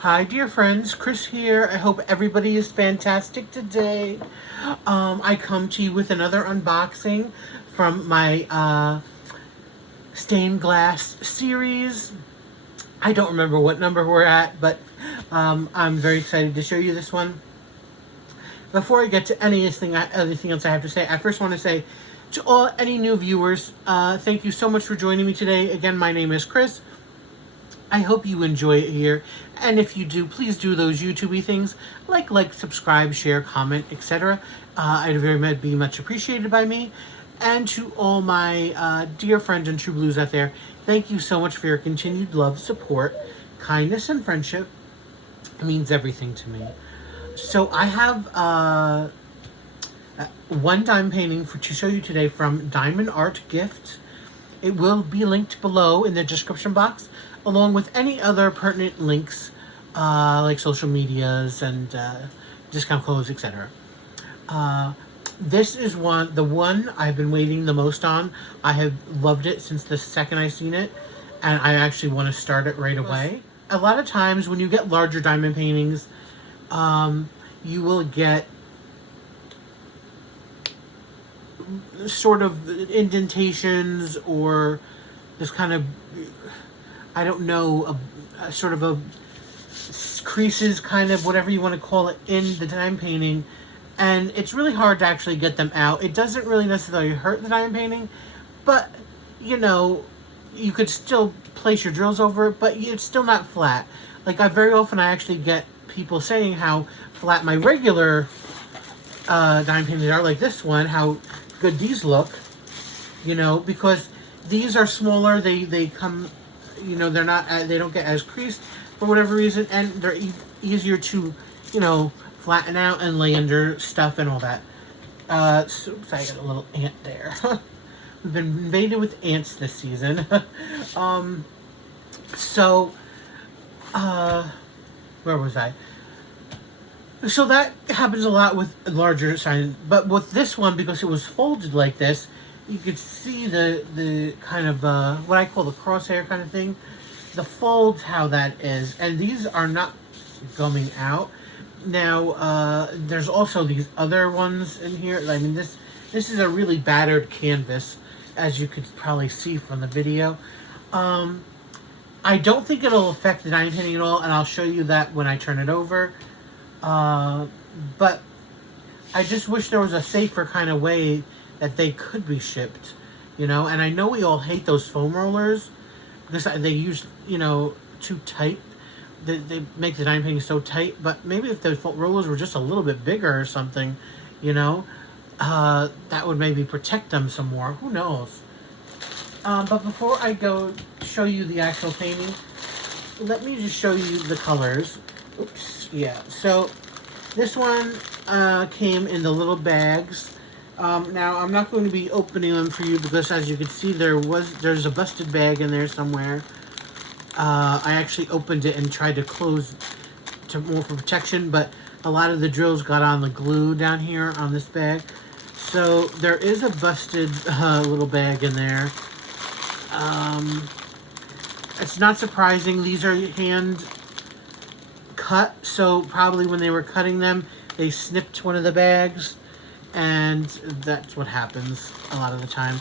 Hi dear friends, Chris here. I hope everybody is fantastic today. I come to you with another unboxing from my stained glass series. I don't remember what number we're at, but I'm very excited to show you this one. Before I get to anything else I have to say, I first want to say to any new viewers, thank you so much for joining me today. Again, my name is Chris. I hope you enjoy it here, and if you do, please do those YouTube-y things like, subscribe, share, comment, etc. I'd very be much appreciated by me. And to all my dear friends and true blues out there, thank you so much for your continued love, support, kindness, and friendship. It means everything to me. So I have one diamond painting to show you today from Diamond Art Gift. It will be linked below in the description box, along with any other pertinent links, like social medias and discount codes, etc. This is the one I've been waiting the most on. I have loved it since the second I seen it, and I actually want to start it right away. A lot of times when you get larger diamond paintings, you will get sort of indentations or this kind of, I don't know, a sort of a creases, kind of, whatever you want to call it, in the diamond painting, and it's really hard to actually get them out. It doesn't really necessarily hurt the diamond painting, but you know, you could still place your drills over it, but it's still not flat. Like, very often I actually get people saying how flat my regular diamond paintings are, like this one, how good these look, you know, because these are smaller, they come, you know, they don't get as creased for whatever reason, and they're easier to, you know, flatten out and lay under stuff and all that. So, oops, I got a little ant there. We've been invaded with ants this season. Where was I? So that happens a lot with larger signs, but with this one, because it was folded like this, you could see the kind of what I call the crosshair kind of thing, the folds, how that is, and these are not gumming out. Now there's also these other ones in here. I mean, this is a really battered canvas, as you could probably see from the video. I don't think it'll affect the diamond painting at all, and I'll show you that when I turn it over. But I just wish there was a safer kind of way that they could be shipped, you know. And I know we all hate those foam rollers because they use, you know, too tight. They make the diamond painting so tight. But maybe if the foam rollers were just a little bit bigger or something, you know, that would maybe protect them some more. Who knows? But before I go show you the actual painting, let me just show you the colors. Oops, yeah. So this one came in the little bags. Now I'm not going to be opening them for you because, as you can see, there's a busted bag in there somewhere. I actually opened it and tried to close more for protection, but a lot of the drills got on the glue down here on this bag. So there is a busted little bag in there. It's not surprising. These are hand cut, so probably when they were cutting them, they snipped one of the bags, and that's what happens a lot of the time.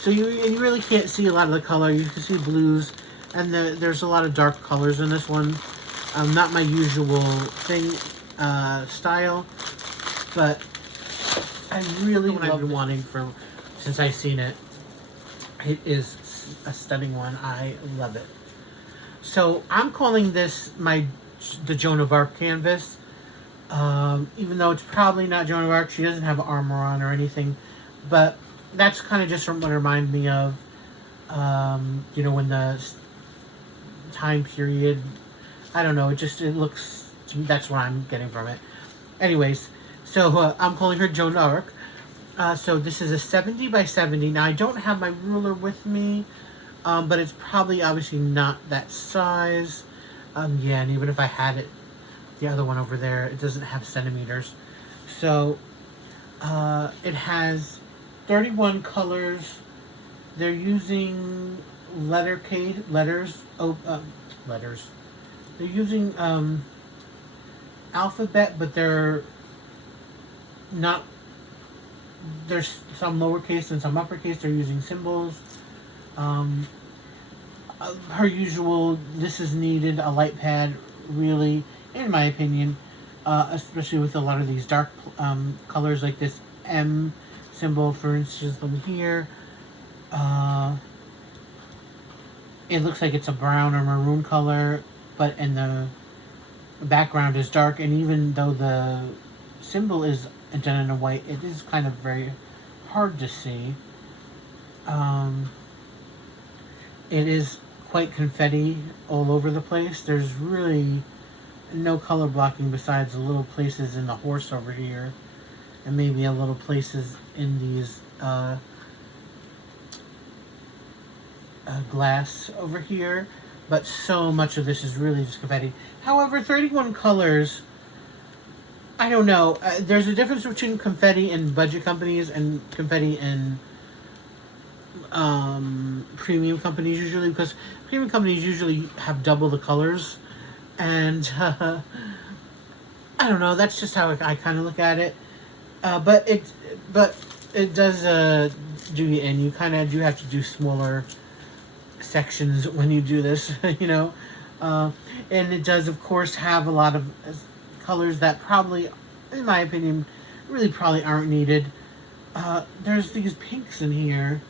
So you really can't see a lot of the color. You can see blues, and there's a lot of dark colors in this one. Not my usual style, but I really love I've been wanting since I've seen it. It is a stunning one. I love it. So I'm calling this the Joan of Arc canvas. Even though it's probably not Joan of Arc, she doesn't have armor on or anything, but that's kind of just what it reminded me of. You know, when the time period, I don't know, it looks to me, that's what I'm getting from it. Anyways, so I'm calling her Joan of Arc. So this is a 70 by 70. Now I don't have my ruler with me, but it's probably obviously not that size. Yeah, and even if I had it, the other one over there, it doesn't have centimeters. So it has 31 colors. They're using letters. They're using alphabet, but they're not. There's some lowercase and some uppercase. They're using symbols. Her usual, this is needed, a light pad, really, in my opinion, especially with a lot of these dark colors like this M symbol, for instance, over here. It looks like it's a brown or maroon color, but in the background is dark, and even though the symbol is done in a white, it is kind of very hard to see. It is quite confetti all over the place. There's really no color blocking besides the little places in the horse over here, and maybe a little places in these glass over here, but so much of this is really just confetti. However, 31 colors, I don't know. There's a difference between confetti in budget companies and confetti in premium companies usually, because premium companies usually have double the colors, and I don't know. That's just how I kind of look at it. But it does do you in. You kind of do have to do smaller sections when you do this, you know. And it does, of course, have a lot of colors that probably, in my opinion, really probably aren't needed. There's these pinks in here,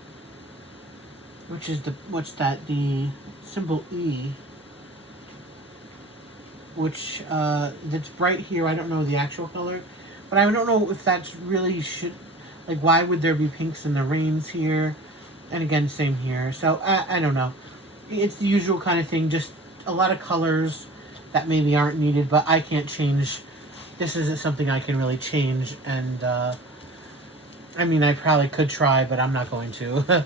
which is the symbol E, which that's bright here. I don't know the actual color, but I don't know if that's really like, why would there be pinks in the reins here? And again, same here. So I don't know. It's the usual kind of thing, just a lot of colors that maybe aren't needed, but I can't change. This isn't something I can really change, and I mean, I probably could try, but I'm not going to.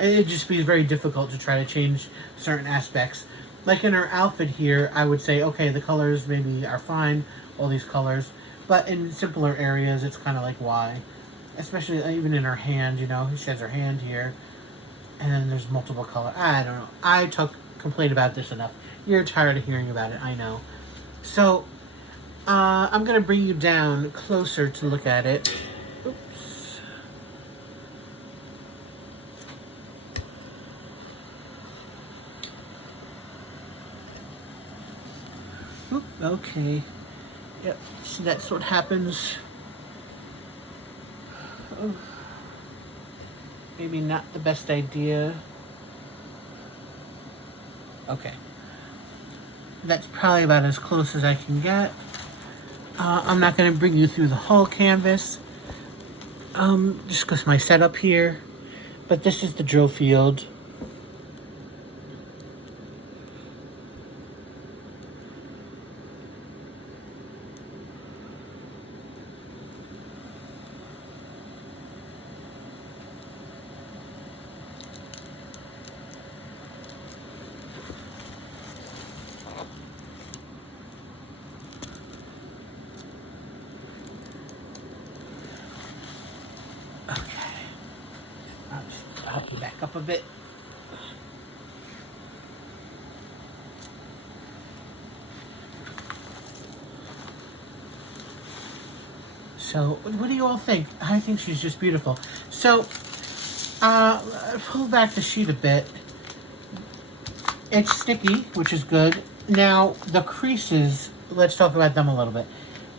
It'd just be very difficult to try to change certain aspects. Like in her outfit here, I would say, okay, the colors maybe are fine, all these colors, but in simpler areas, it's kind of like, why? Especially even in her hand, you know, she has her hand here, and then there's multiple color. I don't know. I complained about this enough. You're tired of hearing about it, I know. So, I'm going to bring you down closer to look at it. Oops. Oop, okay. Yep, see, that's what happens. Oh. Maybe not the best idea. Okay. That's probably about as close as I can get. I'm not going to bring you through the whole canvas, just because my setup here. But this is the drill field. Help you back up a bit. So, what do you all think? I think she's just beautiful. So, pull back the sheet a bit. It's sticky, which is good. Now, the creases, let's talk about them a little bit.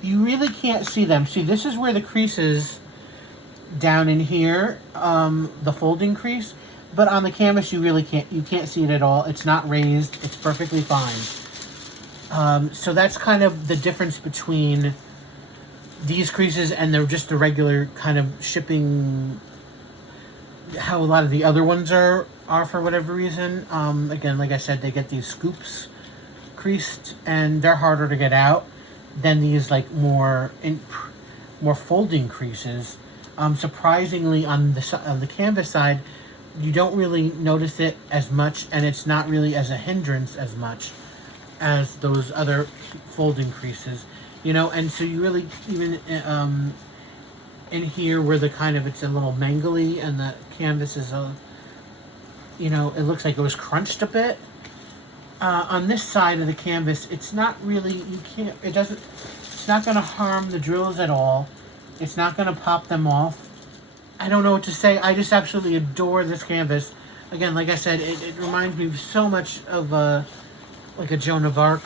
You really can't see them. See, this is where the creases down in here, the folding crease, but on the canvas you really can't see it at all. It's not raised. It's perfectly fine. So that's kind of the difference between these creases and they're just the regular kind of shipping, how a lot of the other ones are for whatever reason. Again, like I said, they get these scoops creased and they're harder to get out than these like more folding creases. Surprisingly, on the canvas side, you don't really notice it as much, and it's not really as a hindrance as much as those other folding creases, you know. And so you really, even in here where the kind of, it's a little mangly and the canvas is a, you know, it looks like it was crunched a bit. on this side of the canvas, it's not really, it's not going to harm the drills at all. It's not going to pop them off. I don't know what to say. I just absolutely adore this canvas. Again, like I said, it reminds me so much of like a Joan of Arc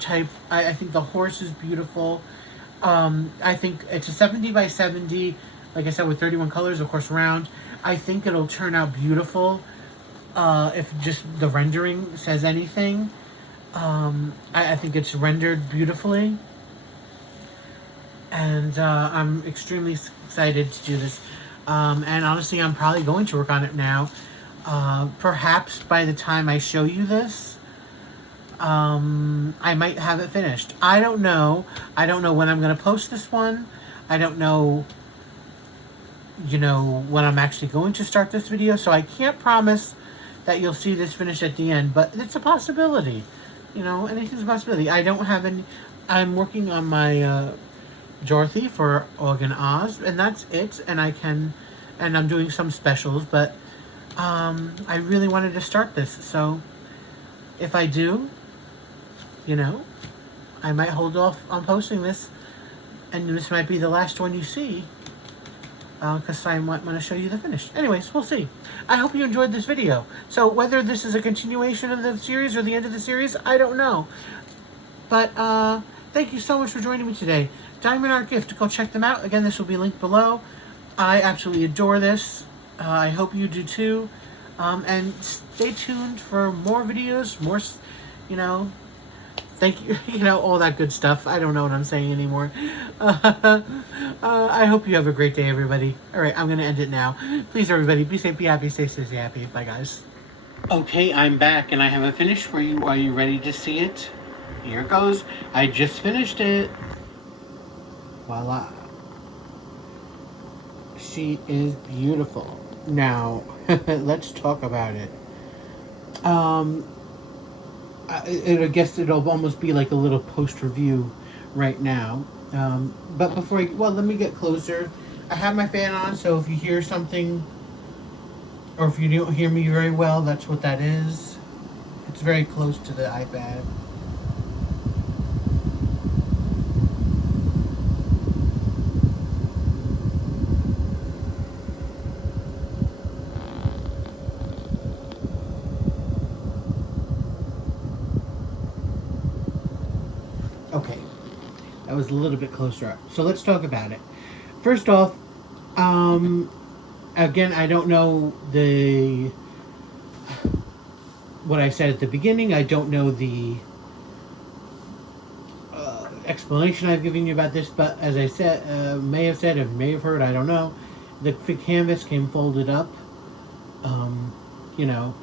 type. I think the horse is beautiful. I think it's a 70 by 70, like I said, with 31 colors, of course, round. I think it'll turn out beautiful if just the rendering says anything. I think it's rendered beautifully. And I'm extremely excited to do this. And honestly, I'm probably going to work on it now. Perhaps by the time I show you this, I might have it finished. I don't know. I don't know when I'm going to post this one. I don't know, you know, when I'm actually going to start this video. So I can't promise that you'll see this finished at the end. But it's a possibility. You know, anything's a possibility. I don't have any... I'm working on my Dorothy for Og and Oz. And that's it. And I'm doing some specials. But I really wanted to start this. So if I do, you know, I might hold off on posting this, and this might be the last one you see, because I might want to show you the finish. Anyways, we'll see. I hope you enjoyed this video. So whether this is a continuation of the series or the end of the series, I don't know. But thank you so much for joining me today. Diamond Art Gift, go check them out. Again, this will be linked below. I absolutely adore this. I hope you do too. And stay tuned for more videos, more, you know, thank you, you know, all that good stuff. I don't know what I'm saying anymore. I hope you have a great day, everybody. All right, I'm going to end it now. Please, everybody, be safe, be happy, stay happy. Bye, guys. Okay, I'm back, and I have a finish for you. Are you ready to see it? Here it goes. I just finished it. Voila. She is beautiful. Now, let's talk about it. I guess it'll almost be like a little post review right now. But before let me get closer. I have my fan on, so if you hear something, or if you don't hear me very well, that's what that is. It's very close to the iPad. Okay, that was a little bit closer up. So let's talk about it. First off, again, I don't know what I said at the beginning. I don't know the explanation I've given you about this, but as I said, may have said, or may have heard, I don't know. The canvas came folded up, you know,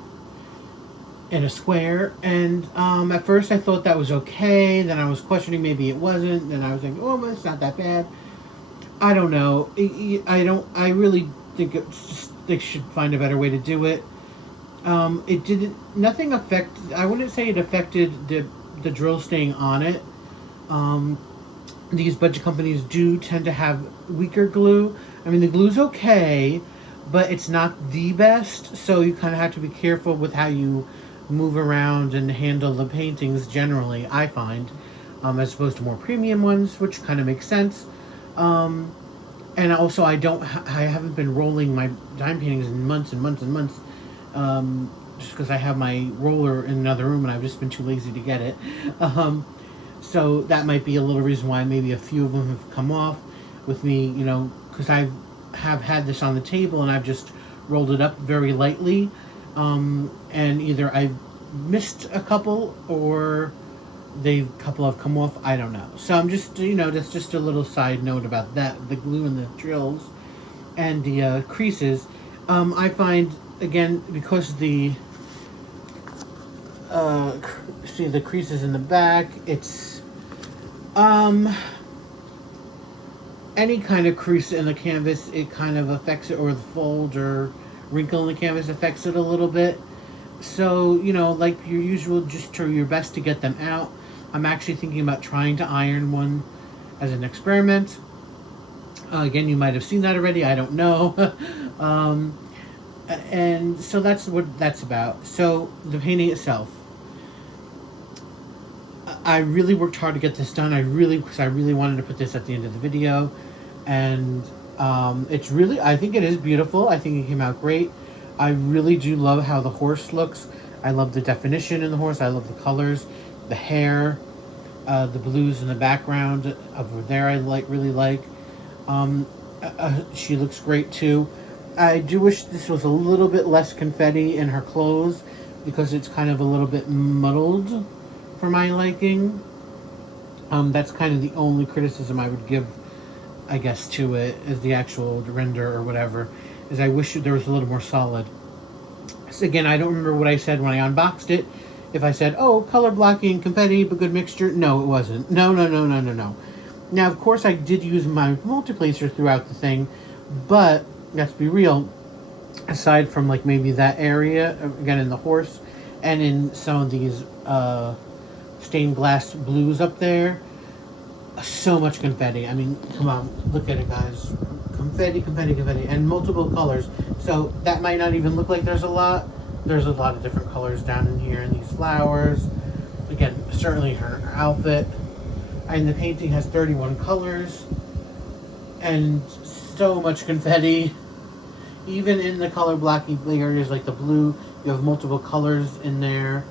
in a square, and at first I thought that was okay. Then I was questioning, maybe it wasn't. Then I was like, oh, but it's not that bad. I don't know. I really think they should find a better way to do it. It didn't. Nothing affected. I wouldn't say it affected the drill staying on it. These budget companies do tend to have weaker glue. I mean, the glue's okay, but it's not the best. So you kind of have to be careful with how you move around and handle the paintings generally, I find, as opposed to more premium ones, which kind of makes sense. And also, I haven't been rolling my dime paintings in months and months and months, just because I have my roller in another room and I've just been too lazy to get it. So that might be a little reason why maybe a few of them have come off with me, you know, because I have had this on the table and I've just rolled it up very lightly. And either I missed a couple or a couple have come off. I don't know. So I'm just, you know, that's just a little side note about that. The glue and the drills and the creases. I find, again, because the see the creases in the back, it's any kind of crease in the canvas, it kind of affects it, or the fold or wrinkle in the canvas affects it a little bit. So, you know, like your usual, just try your best to get them out. I'm actually thinking about trying to iron one as an experiment. Again, you might have seen that already, I don't know. And so that's what that's about. So the painting itself, I really worked hard to get this done. Because I really wanted to put this at the end of the video. And it's really, I think it is beautiful. I think it came out great. I really do love how the horse looks. I love the definition in the horse. I love the colors, the hair, the blues in the background over there. I really like. She looks great too. I do wish this was a little bit less confetti in her clothes because it's kind of a little bit muddled for my liking. That's kind of the only criticism I would give, I guess, to it, is the actual render or whatever, is I wish there was a little more solid. So again, I don't remember what I said when I unboxed it. If I said, oh, color blocking, confetti, but good mixture. No, it wasn't. No. Now, of course, I did use my multiplacer throughout the thing, but let's be real, aside from like maybe that area, again in the horse, and in some of these stained glass blues up there, so much confetti. I mean, come on, look at it, guys. Confetti, and multiple colors. So that might not even look like there's a lot. There's a lot of different colors down in here in these flowers. Again, certainly her outfit. And the painting has 31 colors. And so much confetti. Even in the color blocking areas like the blue, you have multiple colors in there.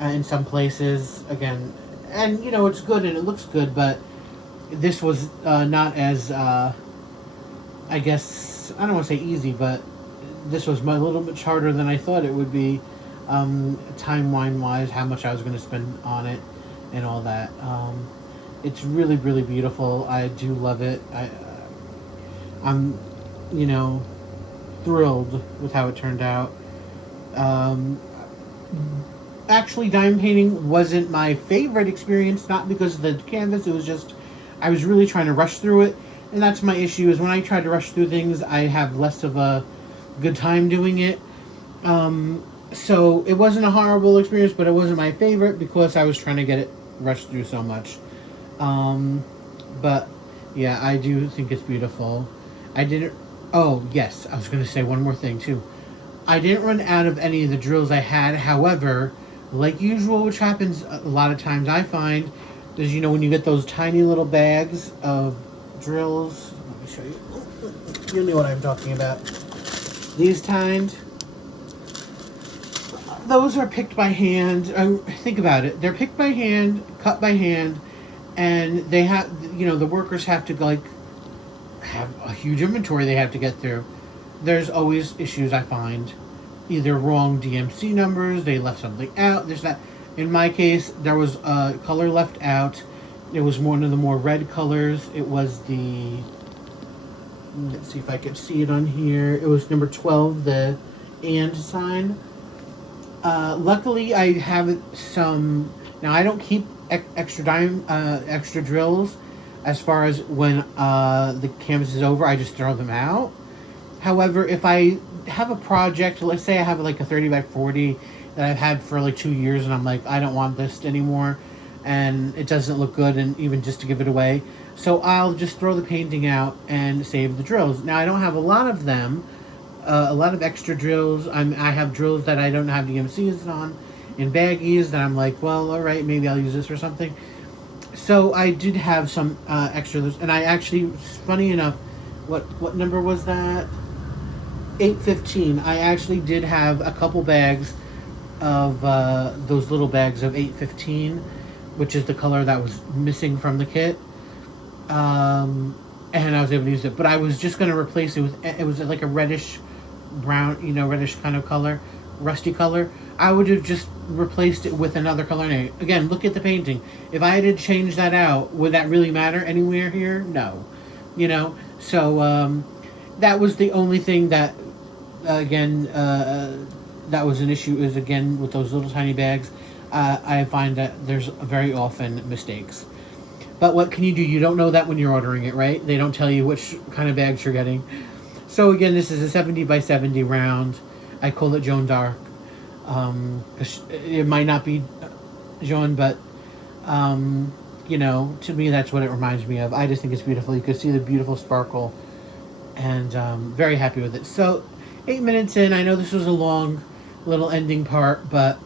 In some places, again. And, you know, it's good and it looks good, but this was not as, I guess, I don't want to say easy, but this was a little bit harder than I thought it would be, timeline-wise, how much I was going to spend on it and all that. It's really, really beautiful. I do love it. I'm, you know, thrilled with how it turned out. Actually, diamond painting wasn't my favorite experience, not because of the canvas. It was just, I was really trying to rush through it. And that's my issue, is when I try to rush through things, I have less of a good time doing it. So it wasn't a horrible experience, but it wasn't my favorite because I was trying to get it rushed through so much. But yeah, I do think it's beautiful. Oh yes, I was going to say one more thing too. I didn't run out of any of the drills I had. However, like usual, which happens a lot of times, I find, is, you know, when you get those tiny little bags of drills, let me show you. You know what I'm talking about. These kind, those are picked by hand. Think about it. They're picked by hand, cut by hand, and they have, you know, the workers have to like have a huge inventory they have to get through. There's always issues, I find. Either wrong DMC numbers, they left something out, there's that. In my case, there was a color left out. It was one of the more red colors. It was the, let's see if I can see it on here. It was number 12, the and sign. Luckily, I have some, now I don't keep extra drills as far as when the canvas is over. I just throw them out. However, if I have a project, let's say I have like a 30 by 40 that I've had for like 2 years, and I'm like, I don't want this anymore, and it doesn't look good, and even just to give it away, so I'll just throw the painting out and save the drills. Now, I don't have a lot of them, a lot of extra drills. I have drills that I don't have DMCs on in baggies that I'm like, well, all right, maybe I'll use this or something. So I did have some extras, and I actually, funny enough, what number was that? 815. I actually did have a couple bags of those little bags of 815, which is the color that was missing from the kit, and I was able to use it. But I was just going to replace it with, it was like a reddish brown, you know, reddish kind of color, rusty color. I would have just replaced it with another color. And again, look at the painting. If I had to change that out, would that really matter anywhere here? No. You know, so that was the only thing that, again, that was an issue, is again with those little tiny bags. I find that there's very often mistakes. But what can you do? You don't know that when you're ordering it, right? They don't tell you which kind of bags you're getting. So again, this is a 70 by 70 round. I call it Joan d'Arc. It might not be Jeanne, but you know, to me that's what it reminds me of. I just think it's beautiful. You can see the beautiful sparkle, and very happy with it. So 8 minutes in, I know this was a long little ending part, but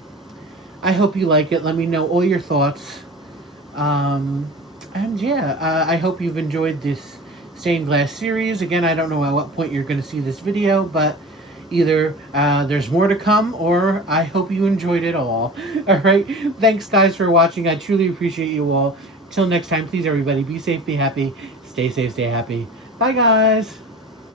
I hope you like it. Let me know all your thoughts. And yeah, I hope you've enjoyed this stained glass series. Again, I don't know at what point you're going to see this video, but either there's more to come, or I hope you enjoyed it all. All right, thanks guys for watching. I truly appreciate you all. Till next time, please everybody, be safe, be happy, stay safe, stay happy. Bye guys.